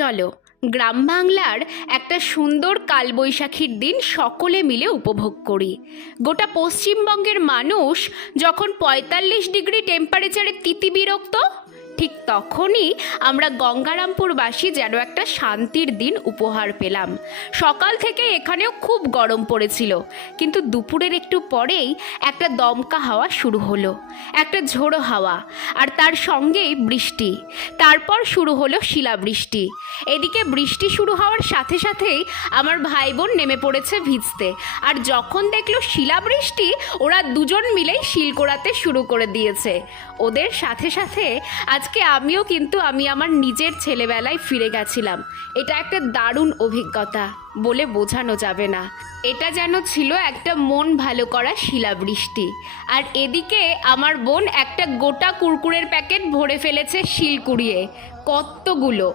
চলো গ্রাম বাংলার একটা সুন্দর কালবৈশাখীর দিন সকলে মিলে উপভোগ করি। গোটা পশ্চিমবঙ্গের মানুষ যখন ৪৫ ডিগ্রি টেম্পারেচারে তিতিবিরক্ত, ঠিক তখনই আমরা গঙ্গারামপুরবাসী যেন একটা শান্তির দিন উপহার পেলাম। সকাল থেকে এখানেও খুব গরম পড়েছিল, কিন্তু দুপুরের একটু পরেই একটা দমকা হাওয়া শুরু হলো, একটা ঝোড়ো হাওয়া, আর তার সঙ্গেই বৃষ্টি। তারপর শুরু হলো শিলাবৃষ্টি। এদিকে বৃষ্টি শুরু হওয়ার সাথে সাথেই আমার ভাই বোন নেমে পড়েছে ভিজতে, আর যখন দেখলো শিলাবৃষ্টি, ওরা দুজন মিলেই শিল কোড়াতে শুরু করে দিয়েছে। ওদের সাথে সাথে আজকে আমিও কিন্তু আমার নিজের ছেলেবেলায় ফিরে গেছিলাম। এটা একটা দারুণ অভিজ্ঞতা বলে বোঝানো যাবে না। এটা যেন ছিল একটা মন ভালো করা শিলাবৃষ্টি। আর এদিকে আমার বোন একটা গোটা কুরকুরের প্যাকেট ভরে ফেলেছে শিল কুড়িয়ে, কতগুলো।